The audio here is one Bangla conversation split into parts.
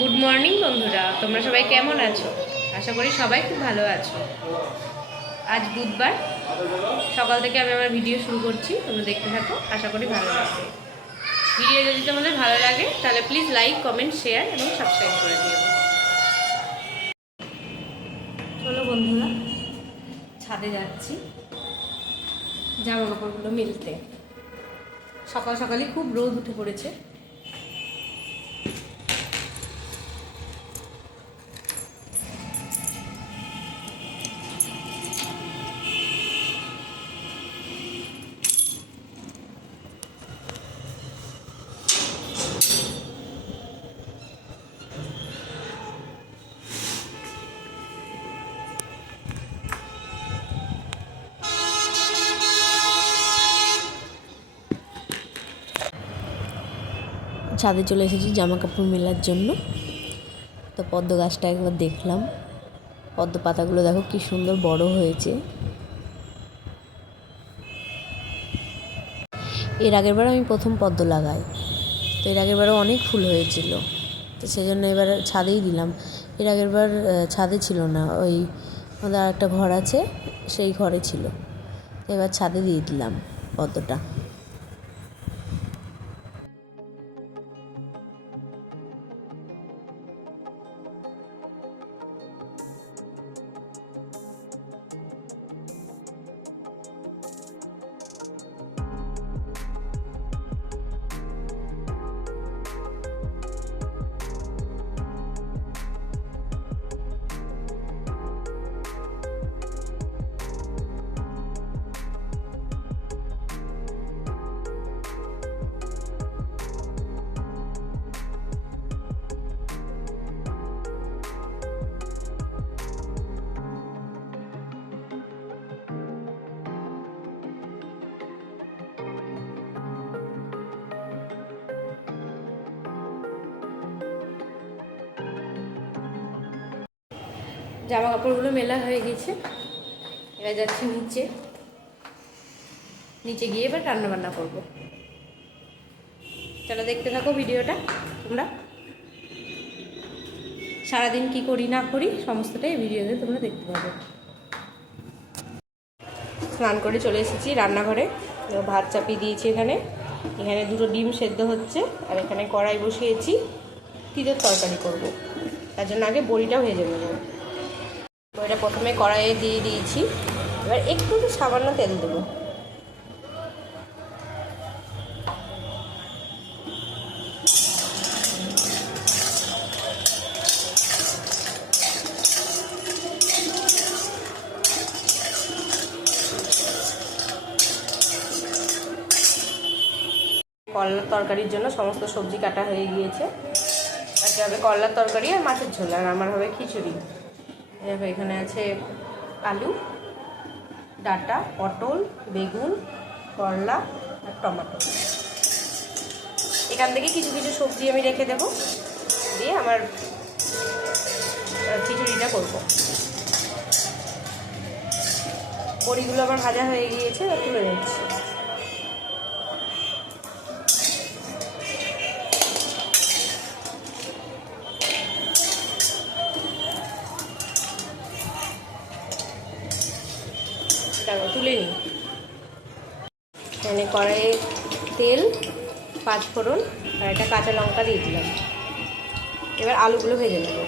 গুড মর্নিং বন্ধুরা, তোমরা সবাই কেমন আছো? আশা করি সবাই খুব ভালো আছো। আজ বুধবার সকাল থেকে আমি আমার ভিডিও শুরু করছি, তোমরা দেখতে থাকো, আশা করি ভালো লাগবে। ভিডিও যদি তোমাদের ভালো লাগে তাহলে প্লিজ লাইক, কমেন্ট, শেয়ার এবং সাবস্ক্রাইব করে দিও। চলো বন্ধুরা, ছাদে যাচ্ছি জামা কাপড়গুলো মেলতে। সকাল সকালই খুব রোদ উঠে পড়েছে। ছাদে চলে এসেছি জামা কাপড় মেলার জন্য। তো পদ্ম গাছটা একবার দেখলাম, পদ্ম পাতাগুলো দেখো কি সুন্দর বড় হয়েছে। এর আগের বার আমি প্রথম পদ্ম লাগাই, তো এর আগের বারও অনেক ফুল হয়েছিল, তো সেজন্য এবার ছাদেই দিলাম। এর আগের বার ছাদে ছিল না, ওই আমাদের আর একটা ঘর আছে সেই ঘরে ছিল, তো এবার ছাদে দিয়ে দিলাম পদ্মটা। জামা কাপড়গুলো মেলা হয়ে গেছে, এবার যাচ্ছি নিচে গিয়ে এবার রান্নাবান্না করব। চলো দেখতে থাকো ভিডিওটা তোমরা। সারাদিন কি করি না করি সমস্তটাই ভিডিওতে তোমরা দেখতে পাবে। স্নান করে চলে এসেছি রান্নাঘরে, ভাত চাপিয়ে দিয়েছি। এখানে দুটো ডিম সেদ্ধ হচ্ছে, আর এখানে কড়াই বসিয়েছি তিলের তরকারি করব। তার জন্য আগে বড়িটা ভেজে নেব। বড়িটা প্রথমে কড়াইয়ে দিয়ে দিয়েছি, এবার একটু সামান্য তেল দেবো। করলার তরকারির জন্য সমস্ত সবজি কাটা হয়ে গিয়েছে। আজকে হবে করলার তরকারি আর মাছের ঝোল, আর আমার হবে খিচুড়ি। এখানে আছে আলু, ডাঁটা, পটল, বেগুন, করলা আর টমেটো। এখান থেকে কিছু কিছু সবজি আমি রেখে দেবো, দিয়ে আমার খিচুড়িটা করব। বড়িগুলো আমার ভাজা হয়ে গিয়েছে, তুলে নিচ্ছি। তুলে নিই। এখানে কড়াইয়ে তেল, 5 ফোড়ন আর একটা কাঁচা লঙ্কা দিয়ে দিলাম। এবার আলুগুলো ভেজে নেব।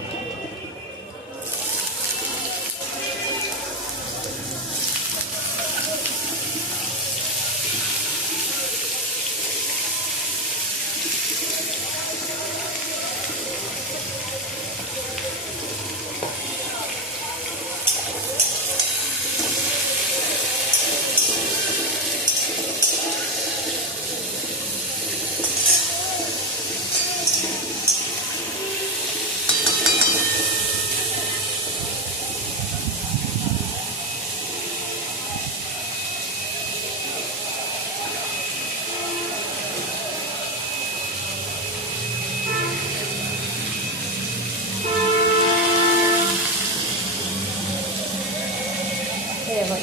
দেখো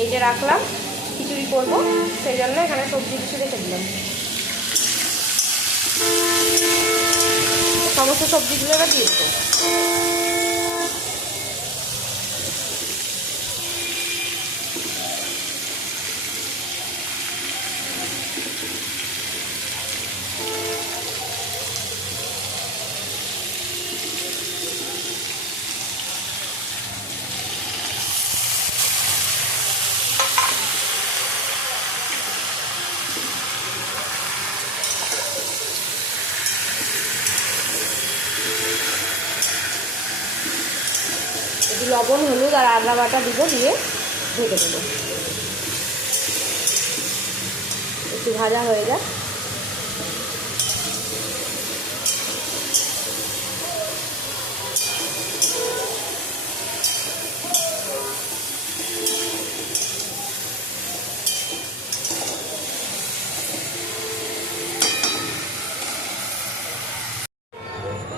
এই যে রাখলাম, খিচুড়ি করবো সেই জন্য এখানে সবজি কিছু রেখে দিলাম। সমস্ত সবজিগুলো এবার দিয়ে দেবো। একটু লবণ, হলুদ আর আদা বাটা দিব, দিয়ে ঢেকে দেবো। একটু ভাজা হয়ে যাক।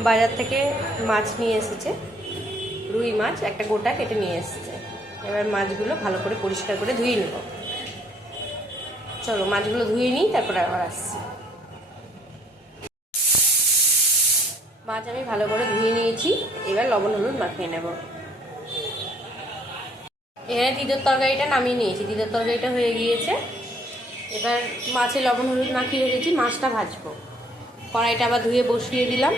বাজার থেকে মাছ নিয়ে এসেছে, রুই মাছ একটা গোটা কেটে নিয়ে এসেছে। এবার মাছগুলো ভালো করে পরিষ্কার করে ধুয়ে নেব। চলো মাছগুলো ধুয়ে নিই, তারপরে আবার আসছি। মাছ আমি ভালো করে ধুয়ে নিয়েছি, এবার লবণ হলুদ মাখিয়ে নেব। এখানে তিতের তরকারিটা নামিয়ে নিয়েছি, তিতের তরকারিটা হয়ে গিয়েছে। এবার মাছে লবণ হলুদ মাখিয়ে রেখেছি, মাছটা ভাজবো। কড়াইটা আবার ধুয়ে বসিয়ে দিলাম।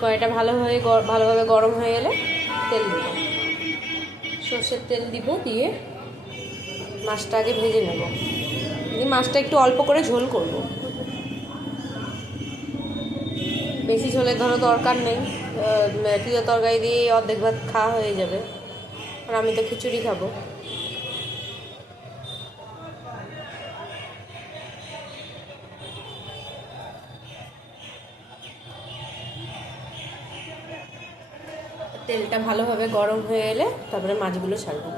কড়াইটা ভালোভাবে গরম হয়ে গেলে তেল দেবো, সর্ষের তেল দিব, দিয়ে মাছটা আগে ভেজে নেব। মাছটা একটু অল্প করে ঝোল করব, বেশি ঝোলের ধরো দরকার নেই। তিতো তরকারি দিয়ে অর্ধেক ভাত খাওয়া হয়ে যাবে, আর আমি তো খিচুড়ি খাবো। তেলটা ভালোভাবে গরম হয়ে এলে তারপরে মাছগুলো ছাড়বো।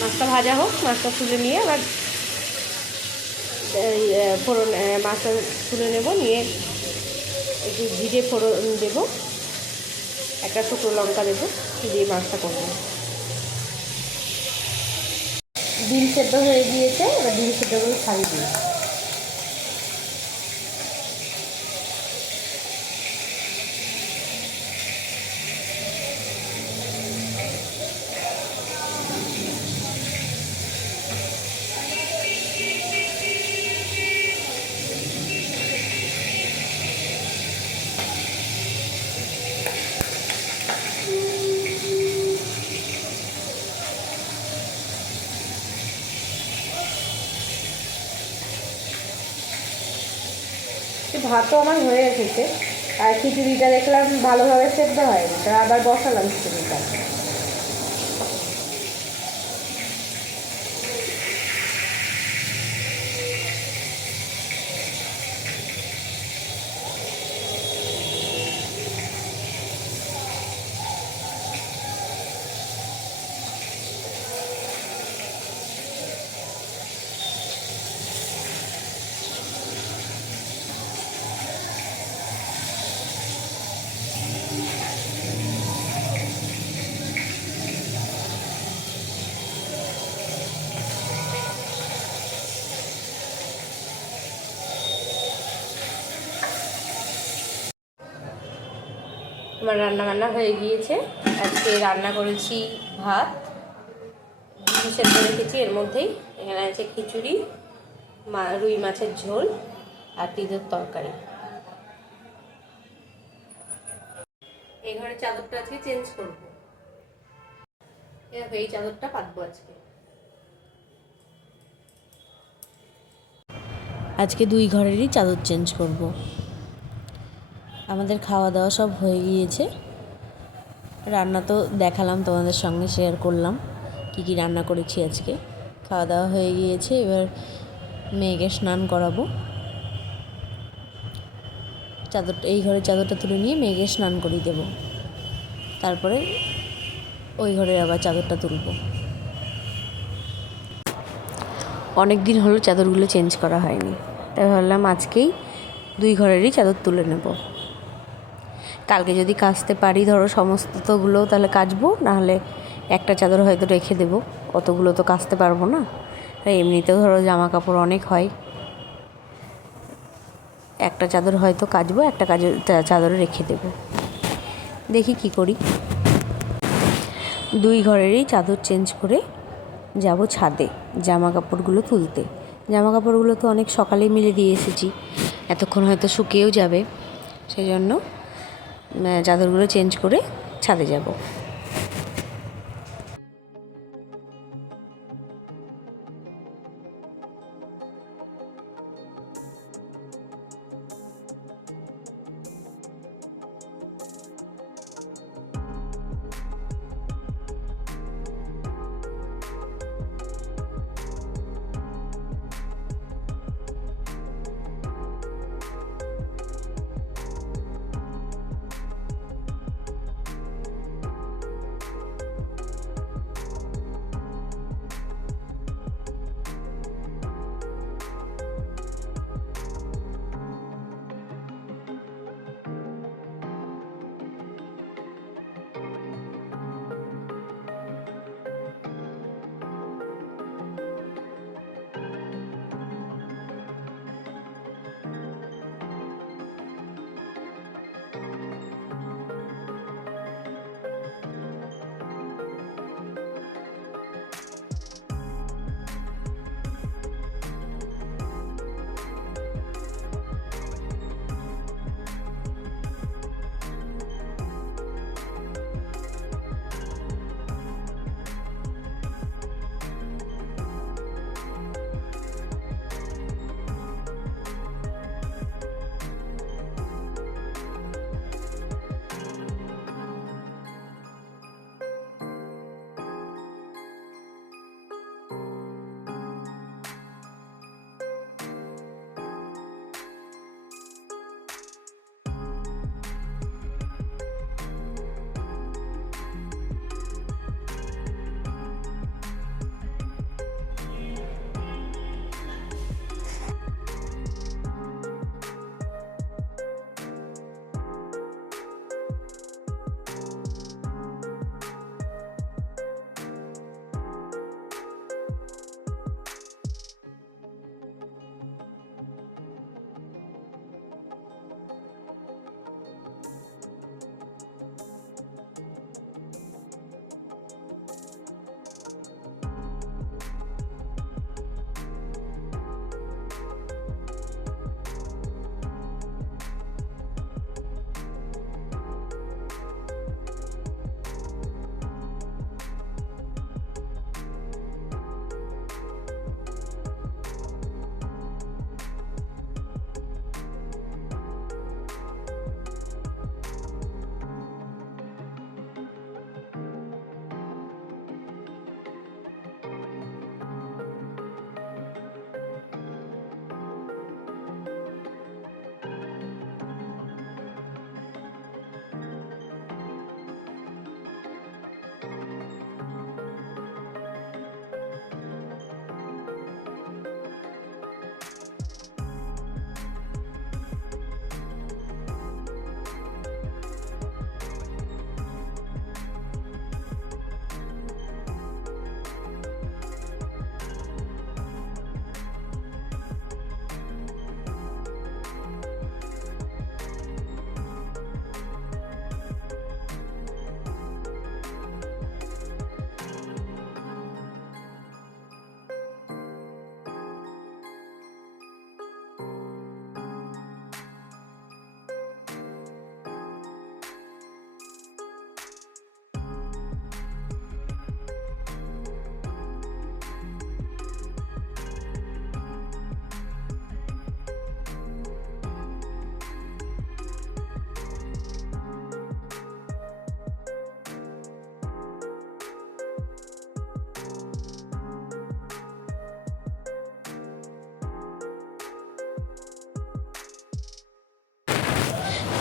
মাছটা ভাজা হোক, মাছটা তুলে নিয়ে আবার ফোড়ন, মাছটা তুলে নেব, নিয়ে একটু জিরে ফোড়ন দেবো, একটা শুকনো লঙ্কা দেবো, দিয়ে মাছটা করবো। ডিম সেদ্ধ হয়ে গিয়েছে, এবার ডিম সেদ্ধগুলো ছাড়িয়ে দিই। ভাতও আমার হয়ে এসেছে, আর খিচুড়িটা দেখলাম ভালোভাবে সেদ্ধ হয়নি, তা আবার বসালাম খিচুড়িটা। আমার রান্না হয়ে গিয়েছে। আজকে রান্না করেছি ভাত, ডিম সেদ্ধ রেখেছি এর মধ্যেই, এখানে আছে খিচুড়ি, রুই মাছের ঝোল আর তিতের তরকারি। এই ঘরের চাদরটা আজকে চেঞ্জ করবো, এই চাদরটা পাতবো আজকে দুই ঘরেরই চাদর চেঞ্জ করব। আমাদের খাওয়া দাওয়া সব হয়ে গিয়েছে, রান্না তো দেখালাম, তোমাদের সঙ্গে শেয়ার করলাম। কী কী রান্না করেছি আজকে। খাওয়া দাওয়া হয়ে গিয়েছে, এবার মেয়েকে স্নান করাবো। এই ঘরের চাদরটা তুলে নিয়ে মেয়েকে স্নান করিয়ে দেবো, তারপরে ওই ঘরের আবার চাদরটা তুলবো। অনেক দিন হলো চাদরগুলো চেঞ্জ করা হয়নি, তাই ভাবলাম আজকেই 2 ঘরেরই চাদর তুলে নেব। কালকে যদি কাচতে পারি ধরো সমস্তগুলো তাহলে কাচবো, নাহলে একটা চাদর হয়তো রেখে দেবো, অতগুলো তো কাচতে পারবো না। আর এমনিতেও ধরো জামা কাপড় অনেক হয়, একটা চাদর হয়তো কাচবো, একটা চাদর রেখে দেবো। দেখি কি করি। 2 ঘরেরই চাদর চেঞ্জ করে যাব ছাদে জামা কাপড়গুলো তুলতে। জামা কাপড়গুলো তো অনেক সকালেই মেলে দিয়ে এসেছি, এতক্ষণ হয়তো শুকিয়েও যাবে, সেই জন্য চাদরগুলো চেঞ্জ করে ছাদে যাব।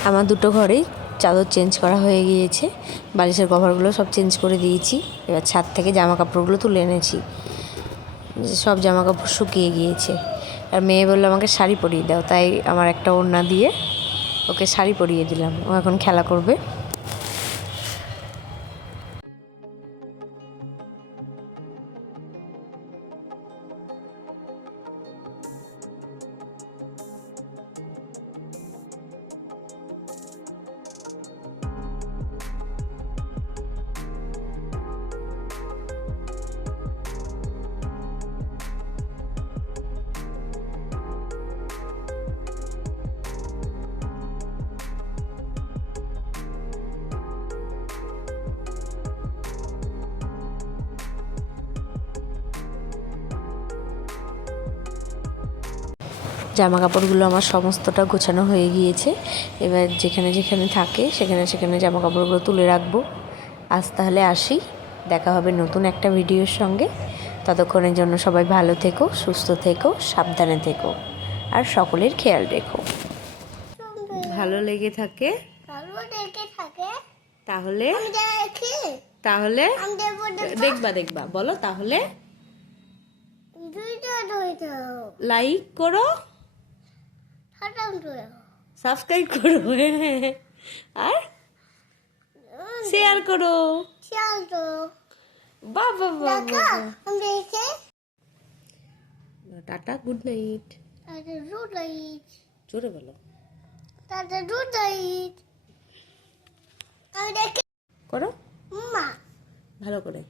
আমার দুটো ঘরেই চাদর চেঞ্জ করা হয়ে গিয়েছে, বালিশের কভারগুলো সব চেঞ্জ করে দিয়েছি। এবার ছাদ থেকে জামা কাপড়গুলো তুলে এনেছি, সব জামা কাপড় শুকিয়ে গিয়েছে। আর মেয়ে বললো আমাকে শাড়ি পরিয়ে দাও, তাই আমার একটা ওড়না দিয়ে ওকে শাড়ি পরিয়ে দিলাম। ও এখন খেলা করবে। জামা কাপড়গুলো আমার সমস্তটা গোছানো হয়ে গিয়েছে। এবার যেখানে যেখানে থাকে সেখানে সেখানে জামা কাপড়গুলো তুলে রাখবো। আজ তাহলে আসি, দেখা হবে নতুন একটা ভিডিওর সঙ্গে। ততক্ষণের জন্য সবাই ভালো থেকো, সুস্থ থেকো, সাবধানে থেকো, আর সকলের খেয়াল রেখো। ভালো লেগে থাকে তাহলে তাহলে দেখবা দেখবা বলো তাহলে লাইক করো, সাবস্ক্রাইব করো, আর শেয়ার করো। বাবা বাবা, টাটা, গুড নাইট। জোরে বলো, করো ভালো করে।